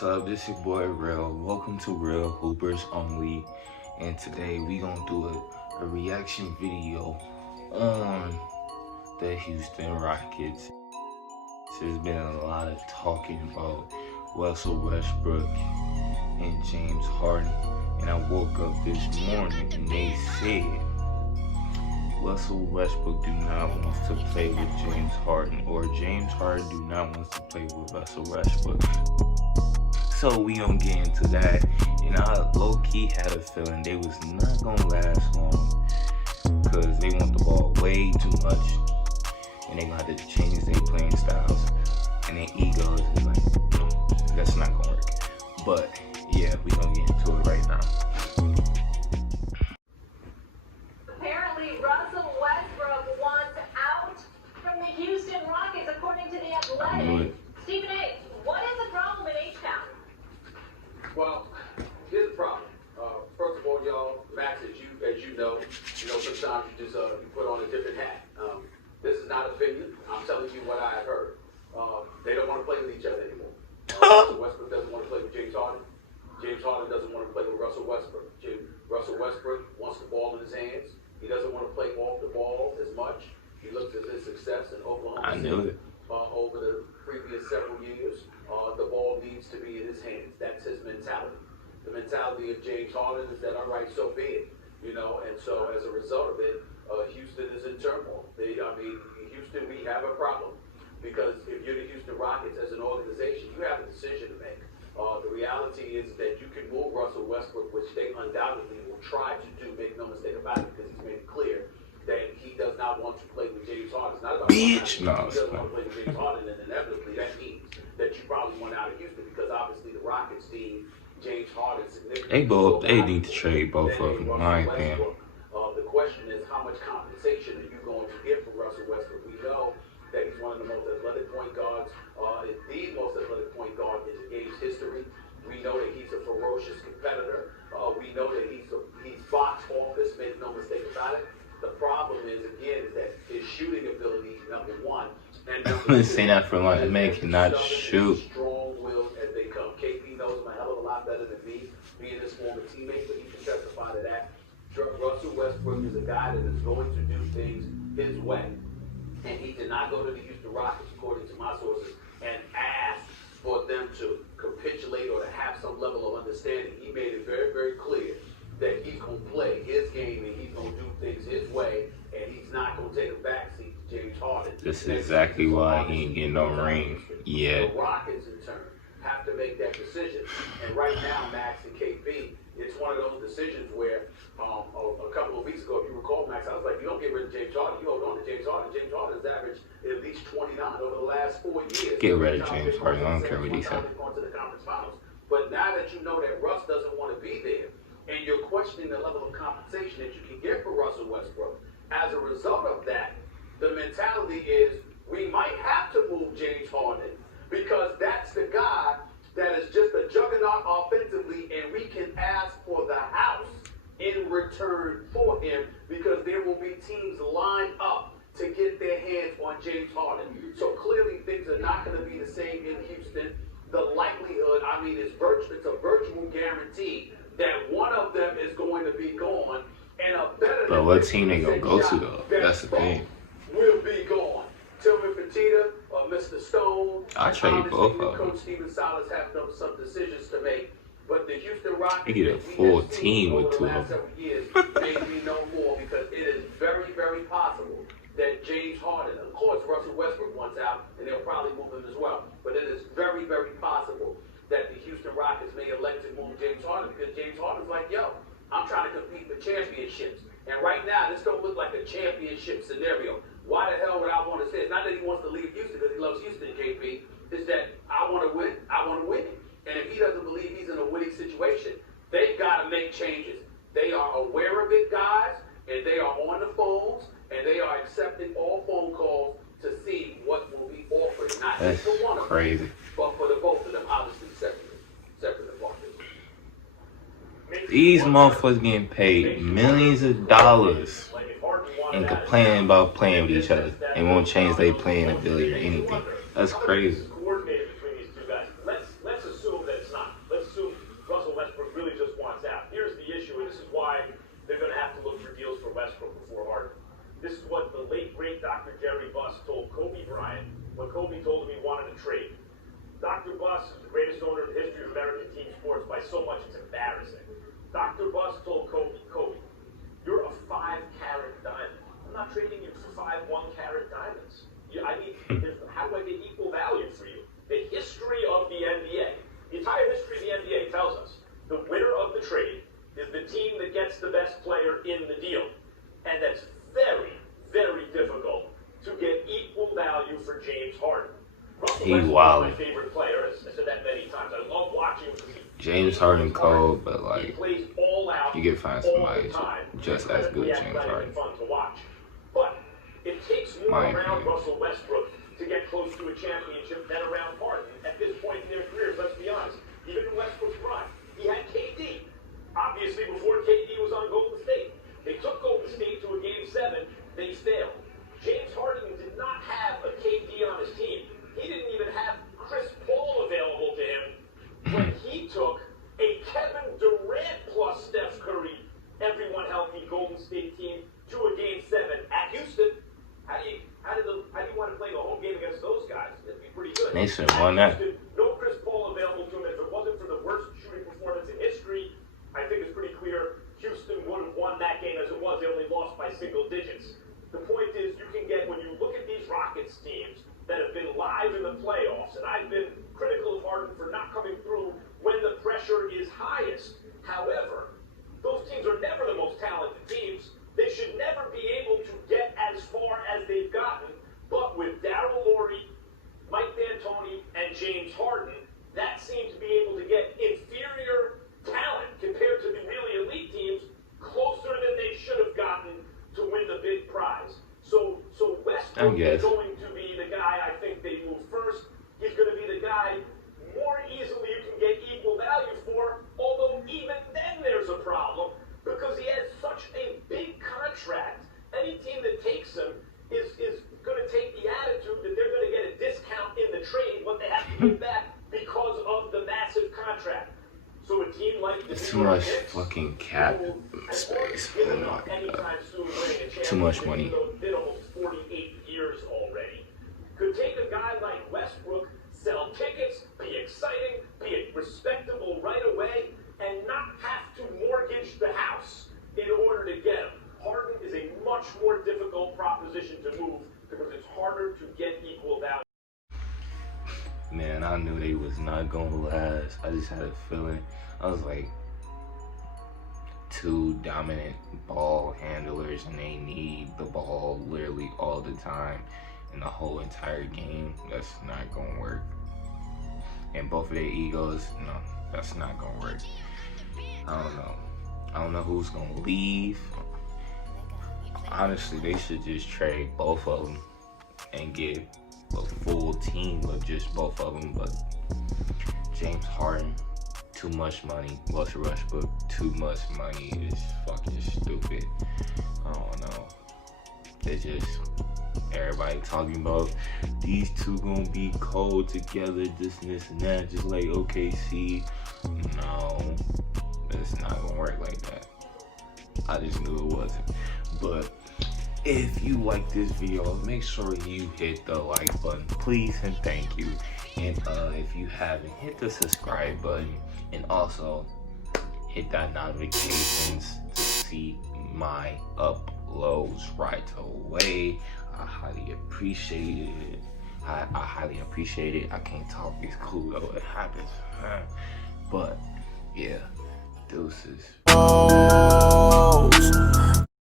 What's up? This your boy Real. Welcome to Real Hoopers Only. And today we gonna do a reaction video on the Houston Rockets. There's been a lot of talking about Westbrook and James Harden. And I woke up this morning and they said Russell Westbrook do not want to play with James Harden, or James Harden do not want to play with Russell Westbrook. So we gonna get into that, and I low-key had a feeling they was not gonna last long because they want the ball way too much, and they gonna have to change their playing styles, and their egos is like, that's not gonna work. But yeah, we gonna get into it right now. Apparently, Russell Westbrook wants out from the Houston Rockets, according to The Athletic. Stephen A., what is the problem in H-Town? Well, here's the problem. First of all, y'all, Max, as you know, sometimes you just you put on a different hat. This is not opinion. I'm telling you what I have heard. They don't want to play with each other anymore. Russell Westbrook doesn't want to play with James Harden. James Harden doesn't want to play with Russell Westbrook. Russell Westbrook wants the ball in his hands. He doesn't want to play off the ball as much. He looked at his success in Oklahoma City over the previous several years. The ball needs to be in his hands. That's his mentality. The mentality of James Harden is that, all right, so be it. And so as a result of it, Houston is in turmoil. Houston, we have a problem. Because if you're the Houston Rockets as an organization, you have a decision to make. The reality is that you can move Russell Westbrook, which they undoubtedly will try to do, make no mistake about it, because he's made it clear that he does not want to play with James Harden. It's not about Bitch, he doesn't want to play with James Harden, and inevitably that means that you probably want out of Houston, because obviously the Rockets deem James Harden significantly. They need to trade both of them, in my opinion. The question is, how much compensation are you going to get for Russell Westbrook? We know that he's one of the most athletic point guards, the most athletic point guard in the game's history. We know that he's a ferocious competitor. We know that he's box office, make no mistake about it. The problem is, again, is that his shooting ability, number one. And I've been saying that for a long time. The man cannot shoot. Strong-willed as they come. KP knows him a hell of a lot better than me, being his former teammate, but he can testify to that. Russell Westbrook is a guy that is going to do things his way. And he did not go to the Houston Rockets, according to my sources, and ask for them to capitulate or to have some level of understanding. He made it very, very clear that he's going to play his game and he's going to do things his way, and he's not going to take a backseat to James Harden. This is exactly why he ain't getting no ring yet. The Rockets, in turn, have to make that decision. And right now, Max and KP, it's one of those decisions where a couple of weeks ago, if you recall, Max, I was like, you don't get rid of James Harden, you hold on to James Harden. James Harden's averaged at least 29 over the last 4 years. Get rid of James Harden. I don't care what he said. But now that you know that Russ doesn't want to be there, and you're questioning the level of compensation that you can get for Russell Westbrook, as a result of that, the mentality is we might have to move James Harden, because that's the guy that is just a juggernaut offensively, and we can ask for the house in return for him, because there will be teams lined up to get their hands on James Harden. So clearly things are not going to be the same in Houston. The likelihood, it's a virtual guarantee that one of them is going to be gone, and a better. But what team they gonna go to though? That's the thing. Will be gone. Tillman Fertitta or Mr. Stone. I trade both of them. Coach Stephen Silas have some decisions to make. But the Houston Rockets, You get a full team with two of them. Years, maybe no more, because it is very, very possible that James Harden, of course, Russell Westbrook wants out, and they'll probably move him as well. But it is very, very possible that the Houston Rockets may elect to move James Harden, because James Harden's like, yo, I'm trying to compete for championships. And right now, this don't look like a championship scenario. Why the hell would I want to say? It's not that he wants to leave Houston because he loves Houston, KP. It's that I want to win. I want to win. And if he doesn't believe he's in a winning situation, they've got to make changes. They are aware of it, guys, and they are on the phones, and they are accepting all phone calls to see what will be offered. Not just for one of them, but for the both of them, obviously separate apart. These motherfuckers getting paid millions of dollars and complaining about playing with each other and won't change their playing ability or anything. That's crazy. Coordinated between these two guys. Let's assume that it's not when Kobe told him he wanted to trade. Dr. Buss is the greatest owner in the history of American team sports by so much it's embarrassing. Dr. Buss told Kobe, you're a 5-carat diamond. I'm not trading you for 5 1-carat diamonds. How do I get equal value for you? The history of the NBA, the entire history of the NBA tells us the winner of the trade is the team that gets the best player in the deal. And that's very, very difficult to get equal value for James Harden. He wild. My favorite player. I said that many times. I love watching him. James Harden cold, but like plays all out you can find somebody just as good as James Harden. Fun to watch. But it takes more around Russell Westbrook to get close to a championship than around Harden at this point in their careers. Let's be honest. Even in Westbrook's prime, he had KD. Obviously, before KD was on Golden State, they took Golden State to a Game 7. They failed. James Harden did not have a KD on his team. He didn't even have Chris Paul available to him when he took a Kevin Durant plus Steph Curry, everyone healthy Golden State team to a Game 7 at Houston. How do you want to play the home game against those guys? It'd be pretty good. They should have won that. No Chris Paul available to him. If it wasn't for the worst shooting performance in history, I think it's pretty clear Houston would have won that game as it was. They only lost by single digits. The point is, you can get, when you look at these Rockets teams that have been live in the playoffs, and I've been critical of Harden for not coming through when the pressure is highest. However, those teams are never the most talented teams. They should never be able to get as far as they've gotten. But with Daryl Morey, Mike D'Antoni, and James Harden, that seemed to be able to get inferior talent compared to the really elite teams closer than they should have gotten to win the big prize. So Westbrook is going to be the guy I think they move first. He's going to be the guy more easily you can get equal value for, although even then there's a problem because he has such a big contract. Any team that takes him is going to take the attitude that they're going to get a discount in the trade, what they have to give back because of the massive contract. So a team like the too much fucking cap space. Oh my god. Too much money. Been almost 48 years already. Could take a guy like Westbrook, sell tickets, be exciting, be respectable right away, and not have to mortgage the house in order to get him. Harden is a much more difficult proposition to move because it's harder to get equal value. Man, I knew they was not gonna last. I just had a feeling. I was like, 2 dominant ball handlers, and they need the ball literally all the time in the whole entire game. That's not gonna work. And both of their egos, no, that's not gonna work. I don't know who's gonna leave. Honestly, they should just trade both of them and get a full team of just both of them. But James Harden, too much money. Russell Westbrook, too much money. Is fucking stupid. I don't know. It's just everybody talking about these two gonna be cold together, this and that, just like OKC. No, it's not gonna work like that. I just knew it wasn't. But if you like this video, make sure you hit the like button, please, and thank you. And if you haven't, hit the subscribe button, and also hit that notifications to see my uploads right away. I highly appreciate it. I highly appreciate it. I can't talk, it's cool though, it happens. But yeah, deuces.